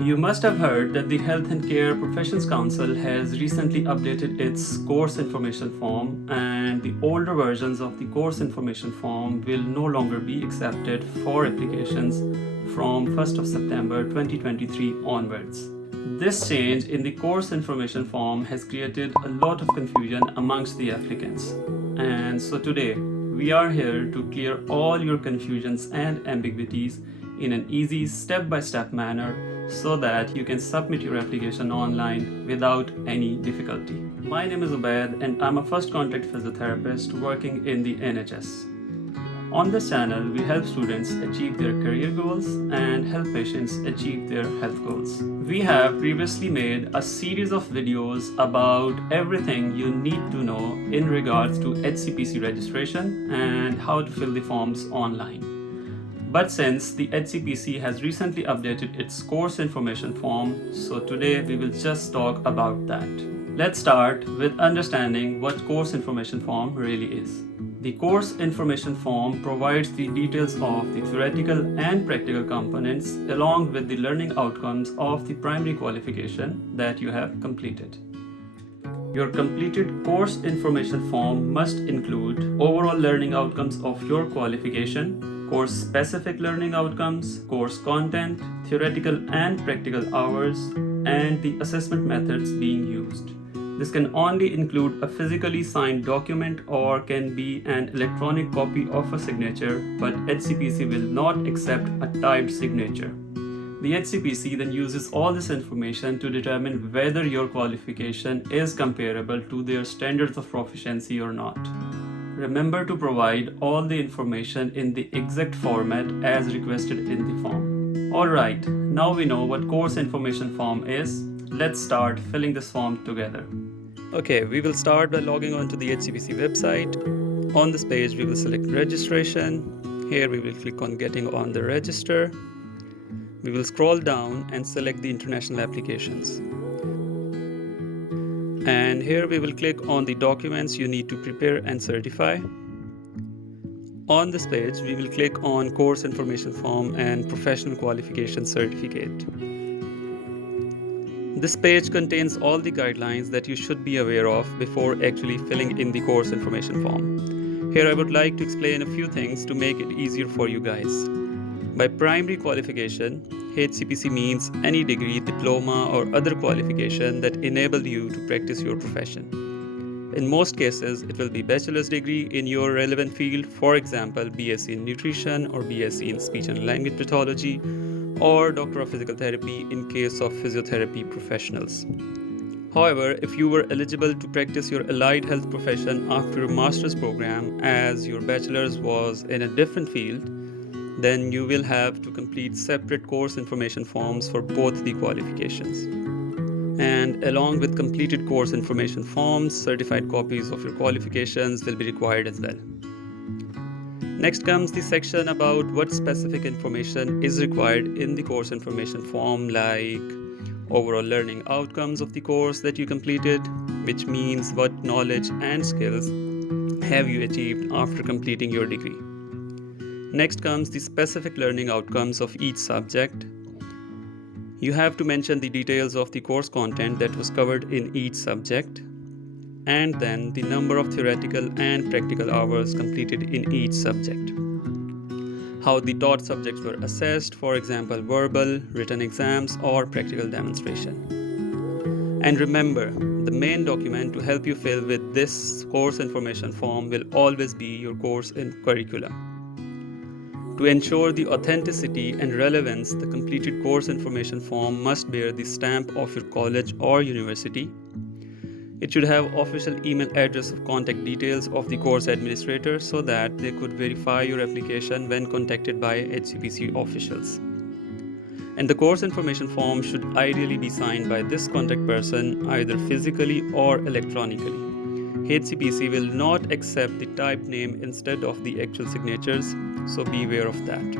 You must have heard that the Health and Care Professions Council has recently updated its course information form, and the older versions of the course information form will no longer be accepted for applications from 1st of September 2023 onwards. This change in the course information form has created a lot of confusion amongst the applicants. And so today, we are here to clear all your confusions and ambiguities in an easy step-by-step manner so that you can submit your application online without any difficulty. My name is Ubaid and I'm a first contact physiotherapist working in the NHS. On this channel, we help students achieve their career goals and help patients achieve their health goals. We have previously made a series of videos about everything you need to know in regards to HCPC registration and how to fill the forms online. But since the HCPC has recently updated its course information form, so today we will just talk about that. Let's start with understanding what course information form really is. The course information form provides the details of the theoretical and practical components along with the learning outcomes of the primary qualification that you have completed. Your completed course information form must include overall learning outcomes of your qualification, course-specific learning outcomes, course content, theoretical and practical hours, and the assessment methods being used. This can only include a physically signed document or can be an electronic copy of a signature, but HCPC will not accept a typed signature. The HCPC then uses all this information to determine whether your qualification is comparable to their standards of proficiency or not. Remember to provide all the information in the exact format as requested in the form. Alright, now we know what course information form is. Let's start filling this form together. Okay, we will start by logging on to the HCPC website. On this page, we will select registration. Here we will click on getting on the register. We will scroll down and select the international applications. And here we will click on the documents you need to prepare and certify. On this page, we will click on course information form and professional qualification certificate. This page contains all the guidelines that you should be aware of before actually filling in the course information form. Here I would like to explain a few things to make it easier for you guys. By primary qualification, HCPC means any degree, diploma, or other qualification that enable you to practice your profession. In most cases, it will be bachelor's degree in your relevant field, for example, BSc in nutrition or BSc in speech and language pathology, or Doctor of Physical Therapy in case of physiotherapy professionals. However, if you were eligible to practice your allied health profession after a master's program as your bachelor's was in a different field, then you will have to complete separate course information forms for both the qualifications. And along with completed course information forms, certified copies of your qualifications will be required as well. Next comes the section about what specific information is required in the course information form, like overall learning outcomes of the course that you completed, which means what knowledge and skills have you achieved after completing your degree. Next comes the specific learning outcomes of each subject. You have to mention the details of the course content that was covered in each subject, and then the number of theoretical and practical hours completed in each subject. How the taught subjects were assessed, for example, verbal, written exams, or practical demonstration. And remember, the main document to help you fill with this course information form will always be your course in curriculum. To ensure the authenticity and relevance, the completed course information form must bear the stamp of your college or university. It should have official email address of contact details of the course administrator so that they could verify your application when contacted by HCPC officials. And the course information form should ideally be signed by this contact person either physically or electronically. HCPC will not accept the typed name instead of the actual signatures, so be aware of that.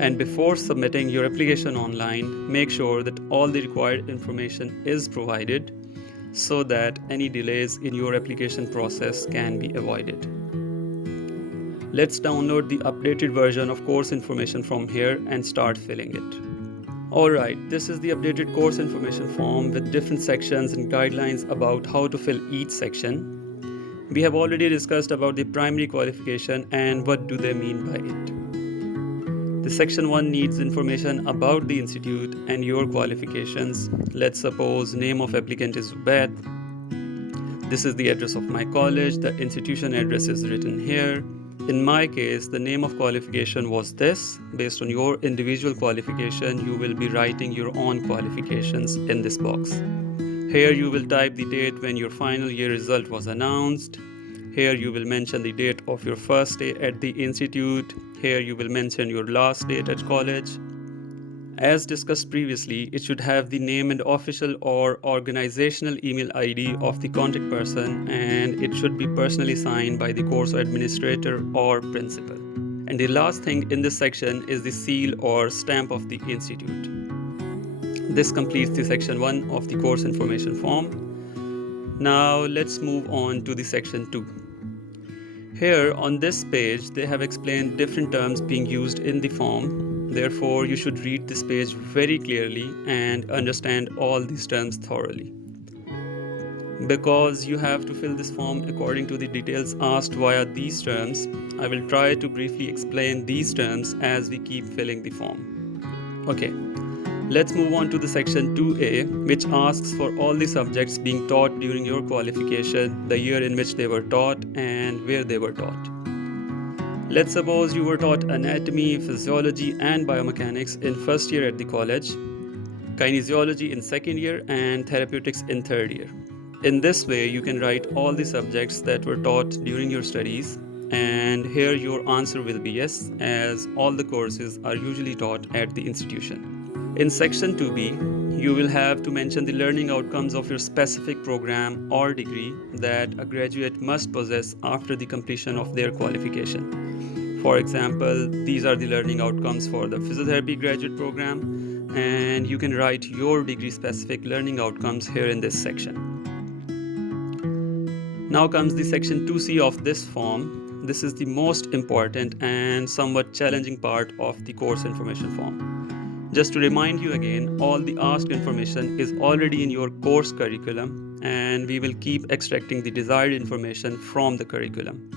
And before submitting your application online, make sure that all the required information is provided so that any delays in your application process can be avoided. Let's download the updated version of course information from here and start filling it. Alright, this is the updated course information form with different sections and guidelines about how to fill each section. We have already discussed about the primary qualification and what do they mean by it. The section 1 needs information about the institute and your qualifications. Let's suppose name of applicant is Zubaid. This is the address of my college. The institution address is written here. In my case, the name of qualification was this. Based on your individual qualification, you will be writing your own qualifications in this box. Here you will type the date when your final year result was announced. Here you will mention the date of your first day at the institute. Here you will mention your last date at college. As discussed previously, it should have the name and official or organizational email ID of the contact person, and it should be personally signed by the course administrator or principal. And the last thing in this section is the seal or stamp of the institute. This completes the section 1 of the course information form. Now let's move on to the section 2. Here on this page, they have explained different terms being used in the form. Therefore, you should read this page very clearly and understand all these terms thoroughly. Because you have to fill this form according to the details asked via these terms, I will try to briefly explain these terms as we keep filling the form. Okay, let's move on to the section 2A, which asks for all the subjects being taught during your qualification, the year in which they were taught, and where they were taught. Let's suppose you were taught anatomy, physiology, and biomechanics in first year at the college, kinesiology in second year, and therapeutics in third year. In this way, you can write all the subjects that were taught during your studies, and here your answer will be yes, as all the courses are usually taught at the institution. In section 2B, you will have to mention the learning outcomes of your specific program or degree that a graduate must possess after the completion of their qualification. For example, these are the learning outcomes for the physiotherapy graduate program, and you can write your degree specific learning outcomes here in this section. Now comes the section 2C of this form. This is the most important and somewhat challenging part of the course information form. Just to remind you again, all the asked information is already in your course curriculum, and we will keep extracting the desired information from the curriculum.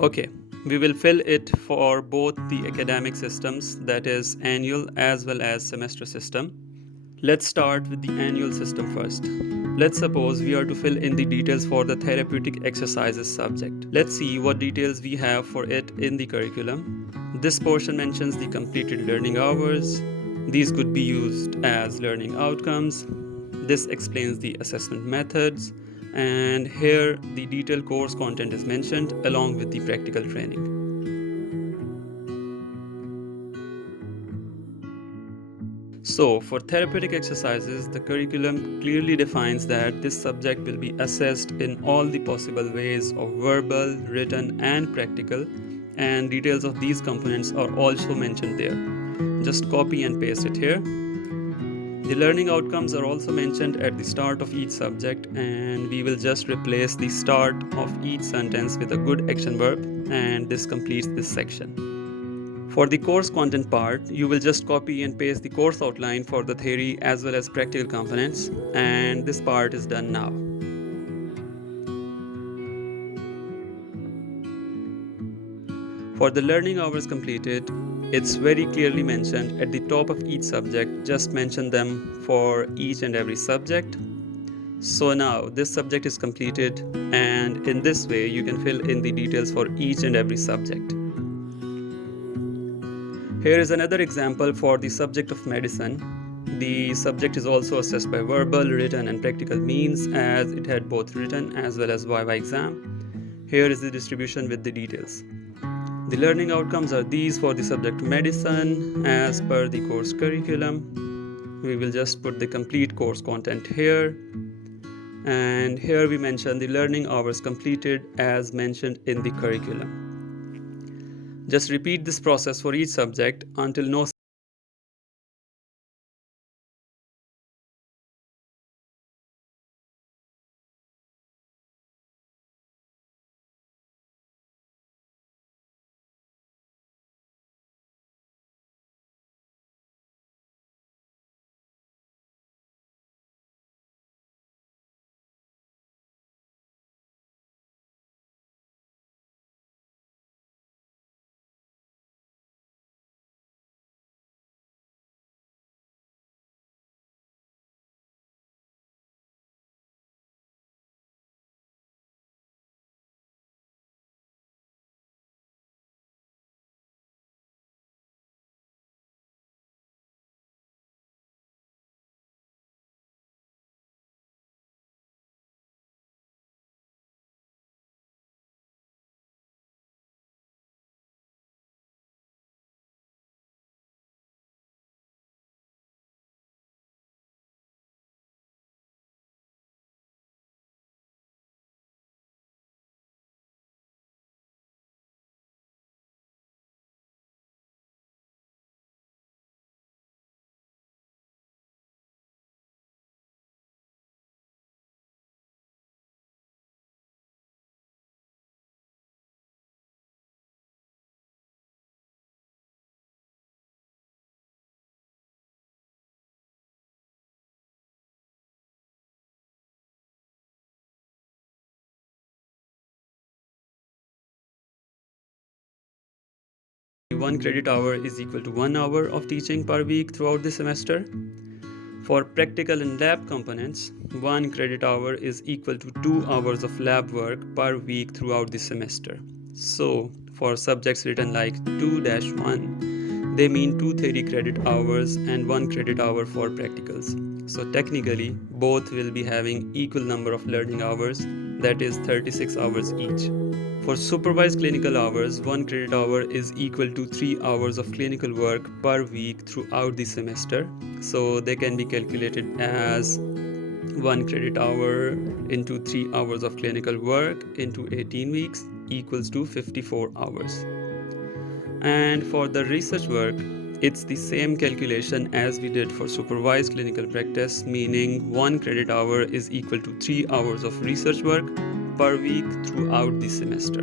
Okay, we will fill it for both the academic systems, that is annual as well as semester system. Let's start with the annual system first. Let's suppose we are to fill in the details for the therapeutic exercises subject. Let's see what details we have for it in the curriculum. This portion mentions the completed learning hours. These could be used as learning outcomes. This explains the assessment methods. And here the detailed course content is mentioned along with the practical training. So, for therapeutic exercises, the curriculum clearly defines that this subject will be assessed in all the possible ways of verbal, written, and practical, and details of these components are also mentioned there. Just copy and paste it here. The learning outcomes are also mentioned at the start of each subject, and we will just replace the start of each sentence with a good action verb, and this completes this section. For the course content part, you will just copy and paste the course outline for the theory as well as practical components, and this part is done now. For the learning hours completed, it's very clearly mentioned at the top of each subject. Just mention them for each and every subject. So now this subject is completed, and in this way you can fill in the details for each and every subject. Here is another example for the subject of medicine. The subject is also assessed by verbal, written, and practical means, as it had both written as well as Viva exam. Here is the distribution with the details. The learning outcomes are these for the subject medicine as per the course curriculum. We will just put the complete course content here. And here we mention the learning hours completed as mentioned in the curriculum. Just repeat this process for each subject until no 1 credit hour is equal to 1 hour of teaching per week throughout the semester. For practical and lab components, 1 credit hour is equal to 2 hours of lab work per week throughout the semester. So, for subjects written like 2-1, they mean 2 theory credit hours and 1 credit hour for practicals. So technically, both will be having equal number of learning hours, that is 36 hours each. For supervised clinical hours, 1 credit hour is equal to 3 hours of clinical work per week throughout the semester. So they can be calculated as 1 credit hour into 3 hours of clinical work into 18 weeks equals to 54 hours. And for the research work, it's the same calculation as we did for supervised clinical practice, meaning 1 credit hour is equal to 3 hours of research work per week throughout the semester.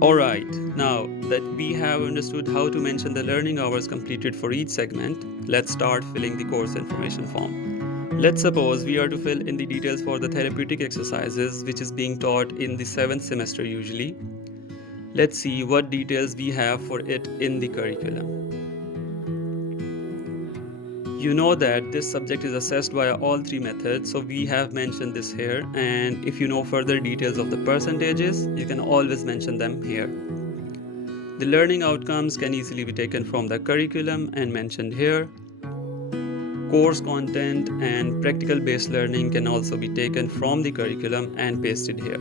Alright, now that we have understood how to mention the learning hours completed for each segment, let's start filling the course information form. Let's suppose we are to fill in the details for the therapeutic exercises which is being taught in the 7th semester usually. Let's see what details we have for it in the curriculum. You know that this subject is assessed via all 3 methods, so we have mentioned this here, and if you know further details of the percentages, you can always mention them here. The learning outcomes can easily be taken from the curriculum and mentioned here. Course content and practical based learning can also be taken from the curriculum and pasted here.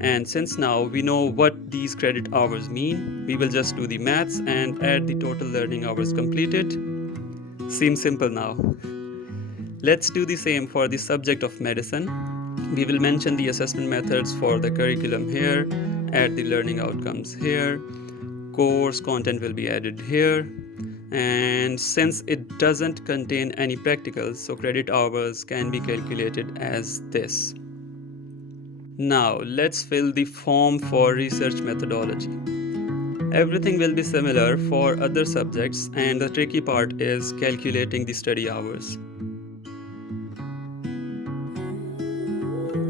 And since now we know what these credit hours mean, we will just do the maths and add the total learning hours completed. Seems simple now. Let's do the same for the subject of medicine. We will mention the assessment methods for the curriculum here, add the learning outcomes here, course content will be added here, and since it doesn't contain any practicals, so credit hours can be calculated as this. Now let's fill the form for research methodology. Everything will be similar for other subjects, and the tricky part is calculating the study hours.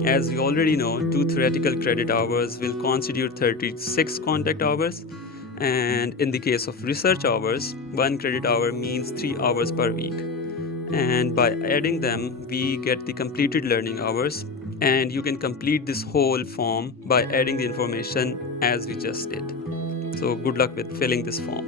As we already know, 2 theoretical credit hours will constitute 36 contact hours, and in the case of research hours, 1 credit hour means 3 hours per week. And by adding them, we get the completed learning hours, and you can complete this whole form by adding the information as we just did. So good luck with filling this form.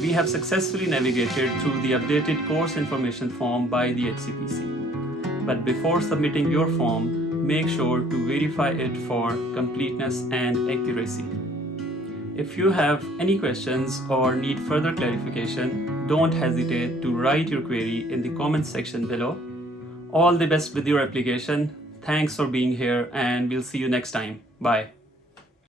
We have successfully navigated through the updated course information form by the HCPC. But before submitting your form, make sure to verify it for completeness and accuracy. If you have any questions or need further clarification, don't hesitate to write your query in the comments section below. All the best with your application. Thanks for being here, and we'll see you next time. Bye.